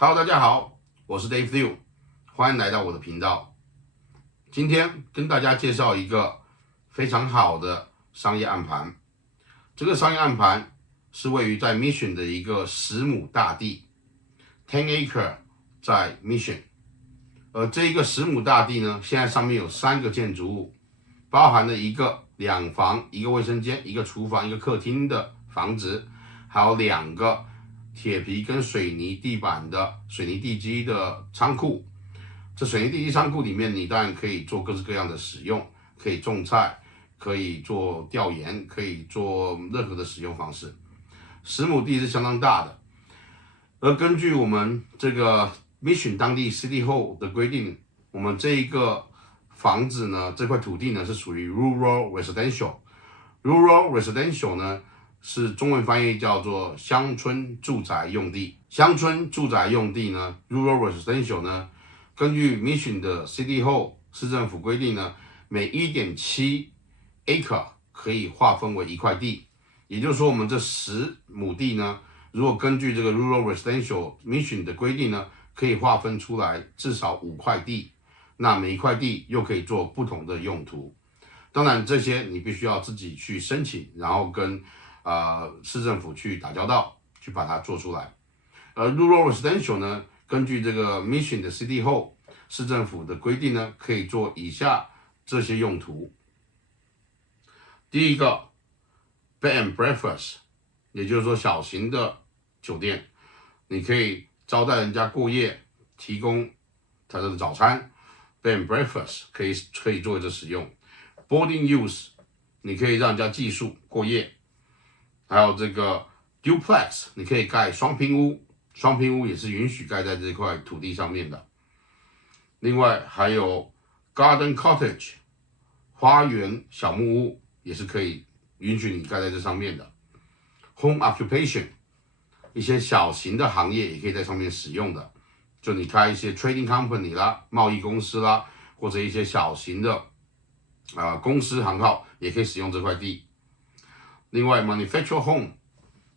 Hello， 大家好，我是 Dave Liu， 欢迎来到我的频道。今天跟大家介绍一个非常好的商业暗盘。这个商业暗盘是位于在 Mission 的一个10亩大地 ，10 acre 在 Mission。而这一个10亩大地呢，现在上面有3个建筑物，包含了一个2房、1个卫生间、1个厨房、1个客厅的房子，还有2个铁皮跟水泥地板的水泥地基的仓库。这水泥地基仓库里面，你当然可以做各式各样的使用，可以种菜，可以做调研，可以做任何的使用方式。10亩地是相当大的，而根据我们这个 Mission 当地 City Hall 的规定，我们这一个房子呢，这块土地呢是属于 Rural Residential。Rural Residential 呢是中文翻译叫做乡村住宅用地。乡村住宅用地呢 ，Rural Residential 呢，根据 Mission 的 City Hall 市政府规定呢，每 1.7 acre 可以划分为1块地。也就是说，我们这10亩地呢，如果根据这个 Rural Residential Mission 的规定呢，可以划分出来至少5块地。那每一块地又可以做不同的用途。当然，这些你必须要自己去申请，然后跟市政府去打交道，去把它做出来。而 Rural Residential 呢，根据这个 Mission 的 City Hall 市政府的规定呢，可以做以下这些用途。第一个 Bed and Breakfast， 也就是说小型的酒店，你可以招待人家过夜，提供他的早餐。Bed and Breakfast 可以做这使用。Boarding use， 你可以让人家寄宿过夜。还有这个 Duplex， 你可以盖双拼屋，双拼屋也是允许盖在这块土地上面的。另外还有 Garden Cottage， 花园小木屋也是可以允许你盖在这上面的。Home Occupation， 一些小型的行业也可以在上面使用的，就你开一些 Trading Company 啦、贸易公司啦，或者一些小型的公司行号也可以使用这块地。另外 Manufactured Home，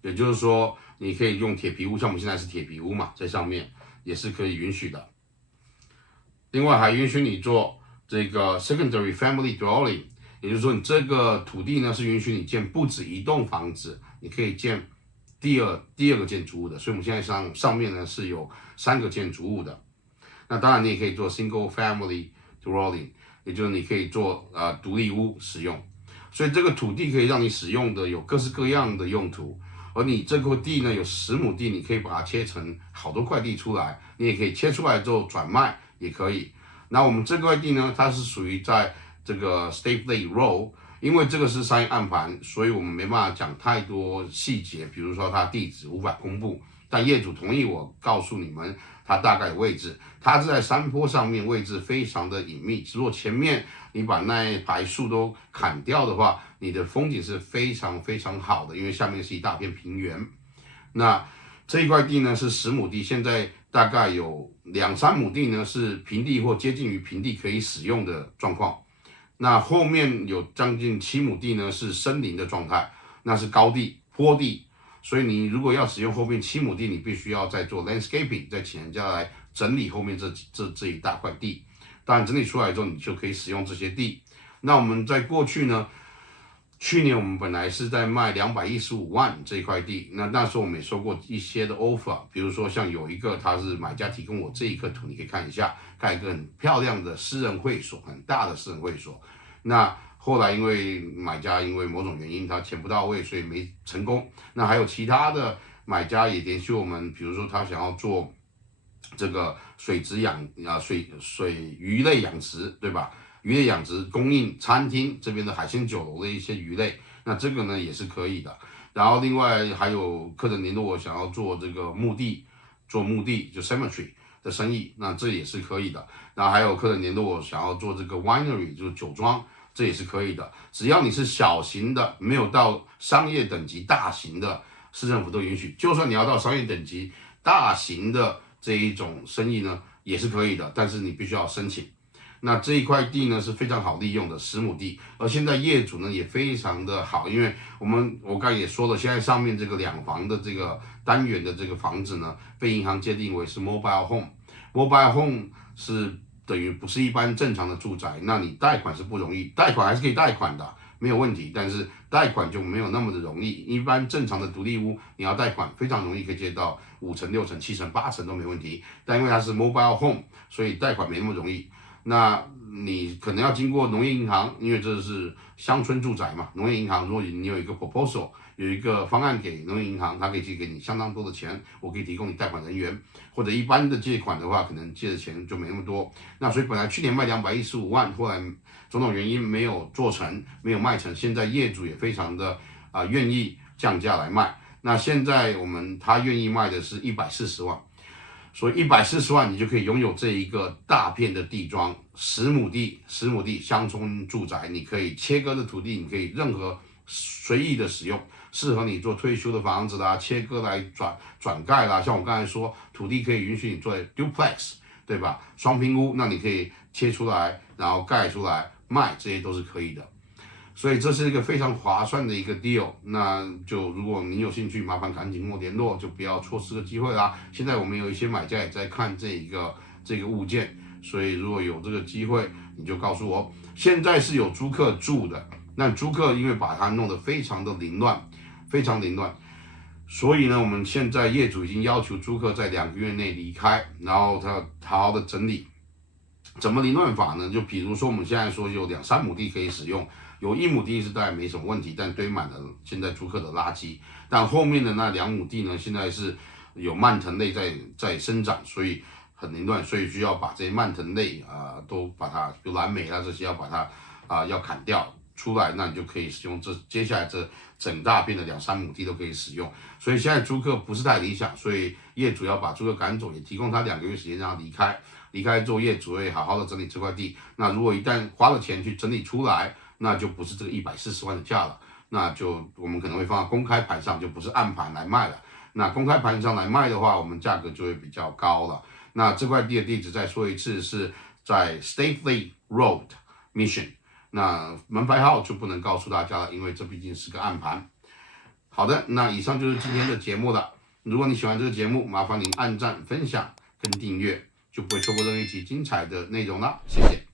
也就是说你可以用铁皮屋，像我们现在是铁皮屋嘛，在上面也是可以允许的。另外还允许你做这个 Secondary Family Dwelling， 也就是说你这个土地呢是允许你建不止1栋房子，你可以建第二个建筑物的。所以我们现在上面呢是有3个建筑物的。那当然你也可以做 Single Family Dwelling， 也就是你可以做独立屋使用。所以这个土地可以让你使用的有各式各样的用途。而你这块地呢有10亩地，你可以把它切成好多块地出来，你也可以切出来之后转卖也可以。那我们这块地呢，它是属于在这个 State Lake Road， 因为这个是商业暗盘，所以我们没办法讲太多细节，比如说它地址无法公布，但业主同意我告诉你们它大概的位置。它是在山坡上面，位置非常的隐秘。如果前面你把那一排树都砍掉的话，你的风景是非常非常好的，因为下面是一大片平原。那这一块地呢是10亩地，现在大概有2-3亩地呢是平地或接近于平地可以使用的状况。那后面有将近7亩地呢是森林的状态，那是高地坡地。所以你如果要使用后面7亩地，你必须要再做 landscaping， 再请人家来整理后面这一大块地。当然整理出来之后，你就可以使用这些地。那我们在过去呢，去年我们本来是在卖215万这一块地，那时候我们也收过一些的 offer， 比如说像有一个他是买家提供我这一块土，你可以看一下，盖一个很漂亮的私人会所，很大的私人会所。那后来因为买家因为某种原因他钱不到位，所以没成功。那还有其他的买家也联系我们，比如说他想要做这个水鱼类养殖，对吧？鱼类养殖供应餐厅这边的海鲜酒楼的一些鱼类，那这个呢也是可以的。然后另外还有客人联络我想要做这个墓地就 cemetery 的生意，那这也是可以的。然后还有客人联络我想要做这个 winery 就是酒庄，这也是可以的。只要你是小型的，没有到商业等级大型的，市政府都允许。就算你要到商业等级大型的这一种生意呢，也是可以的，但是你必须要申请。那这一块地呢是非常好利用的10亩地，而现在业主呢也非常的好，因为我刚才也说了，现在上面这个2房的这个单元的这个房子呢，被银行界定为是 mobile home，mobile home 是等于不是一般正常的住宅，那你贷款是不容易，贷款还是可以贷款的，没有问题，但是贷款就没有那么的容易。一般正常的独立屋，你要贷款非常容易，可以借到5成、6成、7成、8成都没问题。但因为它是 mobile home， 所以贷款没那么容易。那你可能要经过农业银行，因为这是乡村住宅嘛。农业银行，如果你有一个 proposal， 有一个方案给农业银行，它可以借给你相当多的钱，我可以提供你贷款人员。或者一般的借款的话，可能借的钱就没那么多。那所以本来去年卖215万，后来种种原因没有做成，没有卖成。现在业主也非常的愿意降价来卖。那现在他愿意卖的是140万。所以140万你就可以拥有这一个大片的地庄，10亩地乡村住宅，你可以切割的土地，你可以任何随意的使用，适合你做退休的房子啦，切割来转盖啦。像我刚才说，土地可以允许你做 duplex， 对吧？双拼屋，那你可以切出来，然后盖出来卖，这些都是可以的。所以这是一个非常划算的一个 deal， 那就如果你有兴趣，麻烦赶紧跟我联络，就不要错失了机会啦。现在我们有一些买家也在看这个物件，所以如果有这个机会，你就告诉我。现在是有租客住的，那租客因为把它弄得非常的凌乱，非常凌乱，所以呢，我们现在业主已经要求租客在2个月内离开，然后他好好的整理。怎么凌乱法呢？就比如说我们现在说有2、3亩地可以使用。有1亩地是当然没什么问题，但堆满了现在租客的垃圾。但后面的那2亩地呢，现在是有蔓藤类在生长，所以很凌乱，所以需要把这些蔓藤类都把它，比如蓝莓啊这些要把它要砍掉出来，那你就可以使用接下来这整大片的2、3亩地都可以使用。所以现在租客不是太理想，所以业主要把租客赶走，也提供他2个月时间让他离开。离开之后，业主会好好的整理这块地。那如果一旦花了钱去整理出来，那就不是这个140万的价了，那就我们可能会放到公开盘上，就不是暗盘来卖了。那公开盘上来卖的话，我们价格就会比较高了。那这块地的地址再说一次，是在 Stately Road Mission。那门牌号就不能告诉大家了，因为这毕竟是个暗盘。好的，那以上就是今天的节目了。如果你喜欢这个节目，麻烦您按赞、分享跟订阅，就不会错过任何一集精彩的内容了。谢谢。